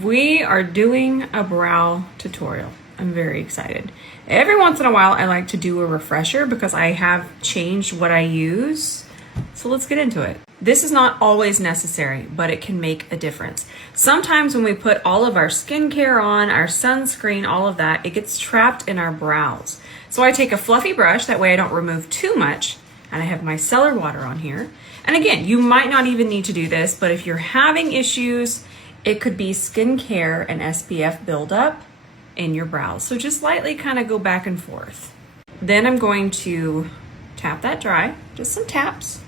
We are doing a brow tutorial. I'm very excited. Every once in a while, I like to do a refresher because I have changed what I use. So let's get into it. This is not always necessary, but it can make a difference. Sometimes when we put all of our skincare on, our sunscreen, all of that, it gets trapped in our brows. So I take a fluffy brush, that way I don't remove too much, and I have my micellar water on here. And again, you might not even need to do this, but if you're having issues, it could be skincare and SPF buildup in your brows. So just lightly kind of go back and forth. Then I'm going to tap that dry, just some taps.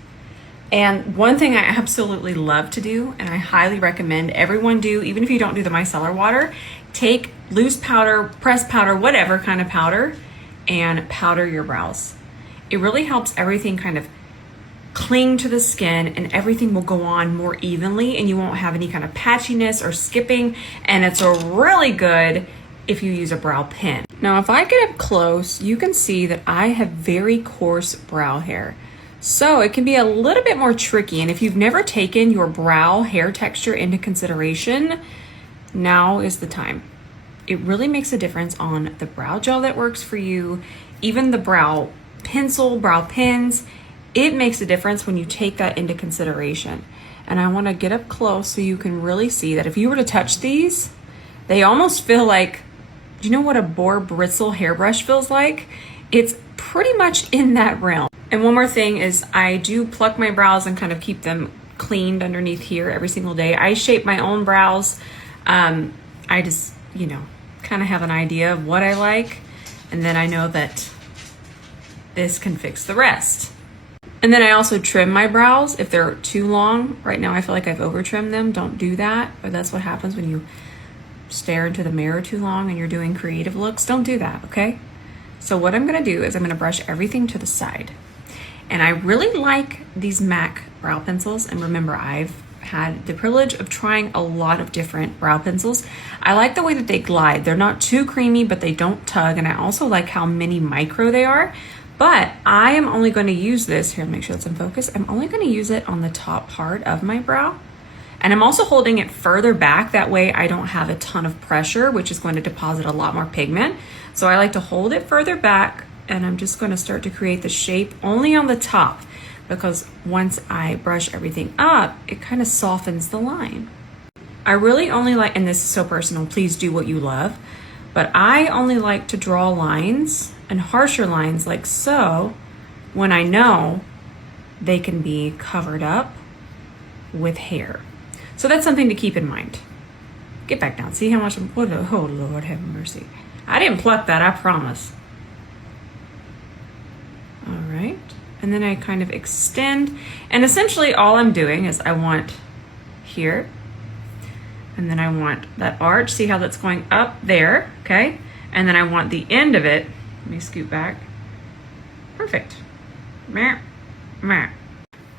And one thing I absolutely love to do, and I highly recommend everyone do, even if you don't do the micellar water, take loose powder, pressed powder, whatever kind of powder, and powder your brows. It really helps everything kind of cling to the skin, and everything will go on more evenly, and you won't have any kind of patchiness or skipping. And it's a really good if you use a brow pen. Now, if I get up close, you can see that I have very coarse brow hair. So it can be a little bit more tricky. And if you've never taken your brow hair texture into consideration, now is the time. It really makes a difference on the brow gel that works for you, even the brow pencil, brow pens. It makes a difference when you take that into consideration. And I want to get up close so you can really see that if you were to touch these, they almost feel like, do you know what a boar bristle hairbrush feels like? It's pretty much in that realm. And one more thing is I do pluck my brows and kind of keep them cleaned underneath here every single day. I shape my own brows. I just, kind of have an idea of what I like. And then I know that this can fix the rest. And then I also trim my brows if they're too long. Right now I feel like I've over trimmed them. Don't do that. But that's what happens when you stare into the mirror too long and you're doing creative looks. Don't do that, okay? So what I'm gonna do is I'm gonna brush everything to the side. And I really like these MAC brow pencils. And remember, I've had the privilege of trying a lot of different brow pencils. I like the way that they glide. They're not too creamy, but they don't tug. And I also like how mini micro they are. But I am only going to use this, here, make sure it's in focus. I'm only going to use it on the top part of my brow. And I'm also holding it further back. That way I don't have a ton of pressure, which is going to deposit a lot more pigment. So I like to hold it further back, and I'm just going to start to create the shape only on the top, because once I brush everything up, it kind of softens the line. I really only like, and this is so personal, please do what you love, but I only like to draw lines and harsher lines like so when I know they can be covered up with hair. So that's something to keep in mind. Get back down. See how much oh Lord have mercy. I didn't pluck that, I promise. All right. And then I kind of extend, and essentially all I'm doing is I want here, and then I want that arch. See how that's going up there, okay? And then I want the end of it. Let me scoot back. Perfect.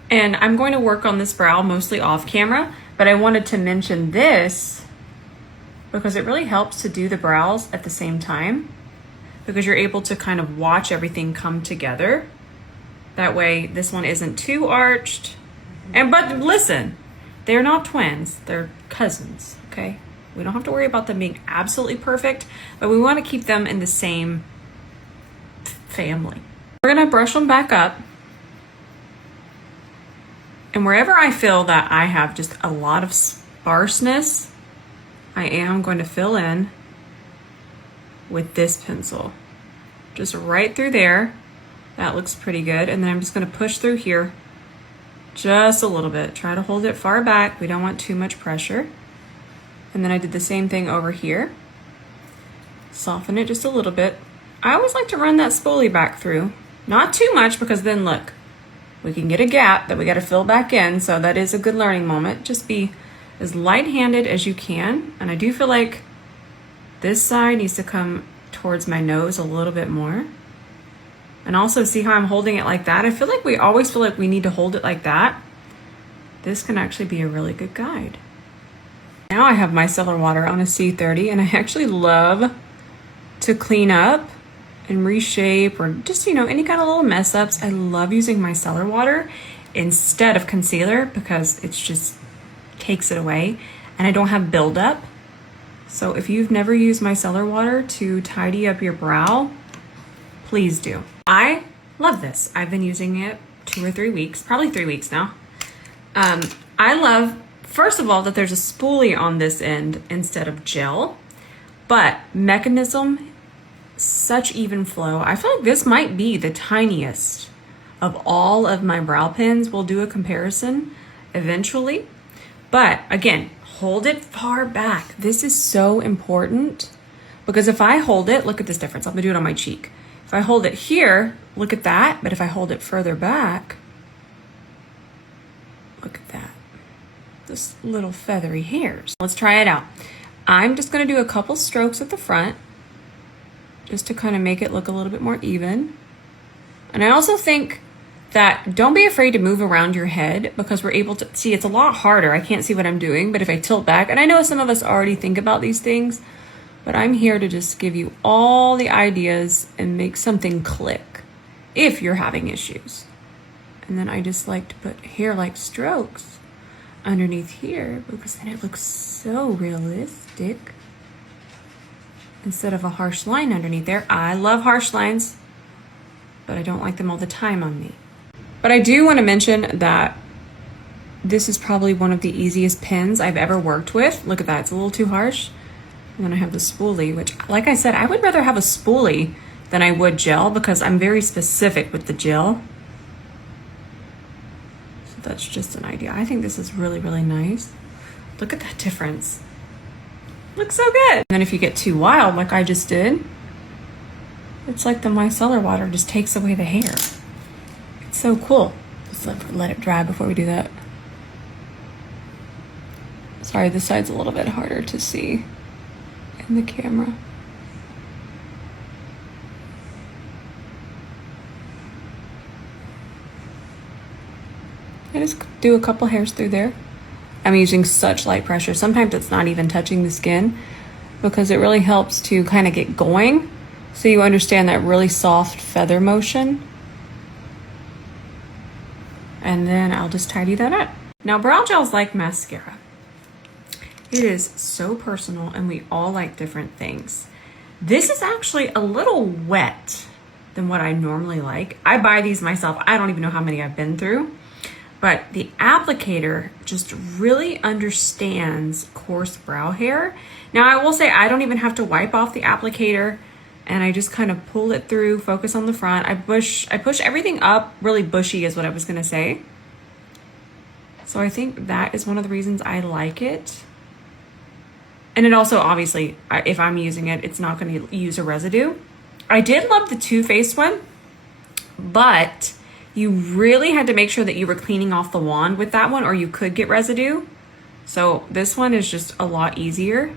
And I'm going to work on this brow mostly off camera, but I wanted to mention this because it really helps to do the brows at the same time, because you're able to kind of watch everything come together. That way this one isn't too arched. But listen, they're not twins, they're cousins, okay? We don't have to worry about them being absolutely perfect, but we want to keep them in the same family. We're gonna brush them back up. And wherever I feel that I have just a lot of sparseness, I am going to fill in with this pencil. Just right through there. That looks pretty good. And then I'm just gonna push through here just a little bit. Try to hold it far back. We don't want too much pressure. And then I did the same thing over here. Soften it just a little bit. I always like to run that spoolie back through. Not too much, because then look, we can get a gap that we got to fill back in. So that is a good learning moment. Just be as light-handed as you can. And I do feel like this side needs to come towards my nose a little bit more. And also see how I'm holding it like that? I feel like we always feel like we need to hold it like that. This can actually be a really good guide. Now I have my micellar water on a C30, and I actually love to clean up and reshape, or just, any kind of little mess ups. I love using my micellar water instead of concealer because it's just takes it away, and I don't have buildup. So if you've never used micellar water to tidy up your brow, please do. I love this. I've been using it 2 or 3 weeks, probably 3 weeks now. I love, first of all, that there's a spoolie on this end instead of gel, but mechanism, such even flow. I feel like this might be the tiniest of all of my brow pens. We'll do a comparison eventually, but again, hold it far back. This is so important because if I hold it, look at this difference. I'm gonna do it on my cheek. If I hold it here, look at that. But if I hold it further back, look at that. This little feathery hairs. Let's try it out. I'm just gonna do a couple strokes at the front just to kind of make it look a little bit more even. And I also think that don't be afraid to move around your head because we're able to see it's a lot harder. I can't see what I'm doing, but if I tilt back, and I know some of us already think about these things, but I'm here to just give you all the ideas and make something click if you're having issues. And then I just like to put hair-like strokes underneath here because then it looks so realistic instead of a harsh line underneath there. I love harsh lines, but I don't like them all the time on me. But I do want to mention that this is probably one of the easiest pens I've ever worked with. Look at that, it's a little too harsh. And then I have the spoolie, which, like I said, I would rather have a spoolie than I would gel because I'm very specific with the gel. So that's just an idea. I think this is really, really nice. Look at that difference. Looks so good. And then if you get too wild, like I just did, it's like the micellar water just takes away the hair. It's so cool. Just let it dry before we do that. Sorry, this side's a little bit harder to see in the camera. I just do a couple hairs through there. I'm using such light pressure. Sometimes it's not even touching the skin because it really helps to kind of get going so you understand that really soft feather motion. And then I'll just tidy that up. Now, brow gel's like mascara. It is so personal and we all like different things. This is actually a little wet than what I normally like. I buy these myself. I don't even know how many I've been through, but the applicator just really understands coarse brow hair. Now, I will say I don't even have to wipe off the applicator and I just kind of pull it through, focus on the front. I push everything up, really bushy is what I was gonna say. So I think that is one of the reasons I like it. And it also, obviously, if I'm using it, it's not gonna use a residue. I did love the Too Faced one, but you really had to make sure that you were cleaning off the wand with that one or you could get residue. So this one is just a lot easier.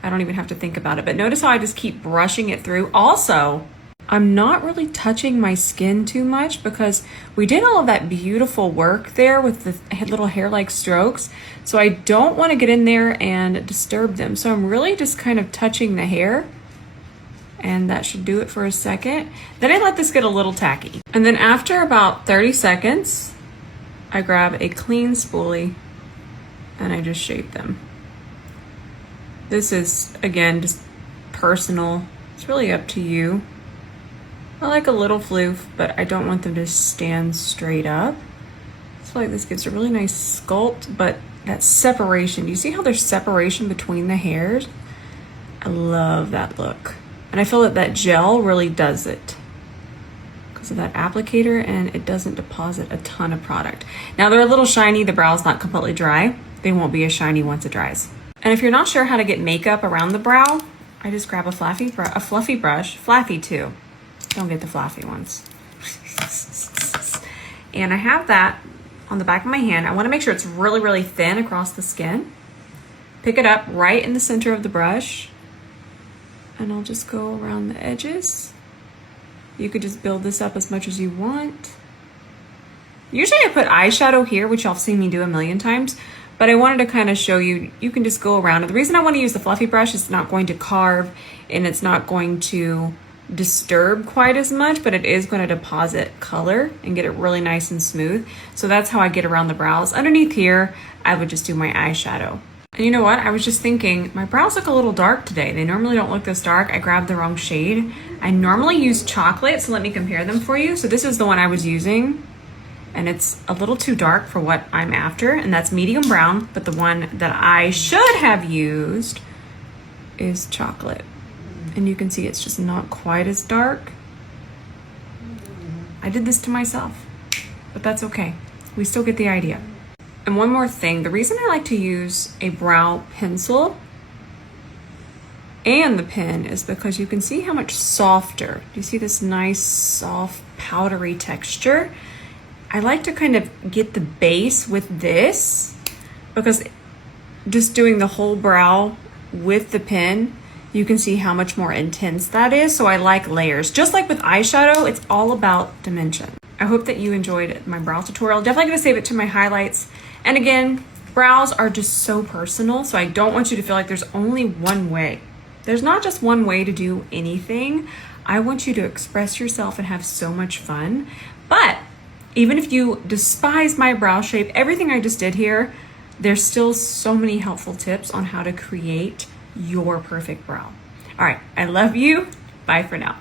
I don't even have to think about it, but notice how I just keep brushing it through. Also, I'm not really touching my skin too much because we did all of that beautiful work there with the little hair-like strokes. So I don't want to get in there and disturb them. So I'm really just kind of touching the hair and that should do it for a second. Then I let this get a little tacky. And then after about 30 seconds, I grab a clean spoolie and I just shape them. This is, again, just personal. It's really up to you. I like a little floof, but I don't want them to stand straight up. I feel like this gives a really nice sculpt, but that separation, do you see how there's separation between the hairs? I love that look. And I feel that that gel really does it because of that applicator and it doesn't deposit a ton of product. Now they're a little shiny, the brow's not completely dry. They won't be as shiny once it dries. And if you're not sure how to get makeup around the brow, I just grab a fluffy brush, fluffy too. Don't get the fluffy ones. And I have that on the back of my hand. I want to make sure it's really, really thin across the skin. Pick it up right in the center of the brush. And I'll just go around the edges. You could just build this up as much as you want. Usually I put eyeshadow here, which y'all have seen me do a million times. But I wanted to kind of show you, you can just go around. And the reason I want to use the fluffy brush is it's not going to carve and it's not going to disturb quite as much, but it is going to deposit color and get it really nice and smooth. So that's how I get around the brows. Underneath here, I would just do my eyeshadow. And you know what? I was just thinking, my brows look a little dark today. They normally don't look this dark. I grabbed the wrong shade. I normally use chocolate, so let me compare them for you. So this is the one I was using, and it's a little too dark for what I'm after, and that's medium brown, but the one that I should have used is chocolate. And you can see it's just not quite as dark. I did this to myself, but that's okay. We still get the idea. And one more thing, the reason I like to use a brow pencil and the pen is because you can see how much softer. Do you see this nice, soft, powdery texture? I like to kind of get the base with this because just doing the whole brow with the pen, you can see how much more intense that is. So I like layers. Just like with eyeshadow, it's all about dimension. I hope that you enjoyed my brow tutorial. Definitely gonna save it to my highlights. And again, brows are just so personal, so I don't want you to feel like there's only one way. There's not just one way to do anything. I want you to express yourself and have so much fun. But even if you despise my brow shape, everything I just did here, there's still so many helpful tips on how to create your perfect brow. All right, I love you. Bye for now.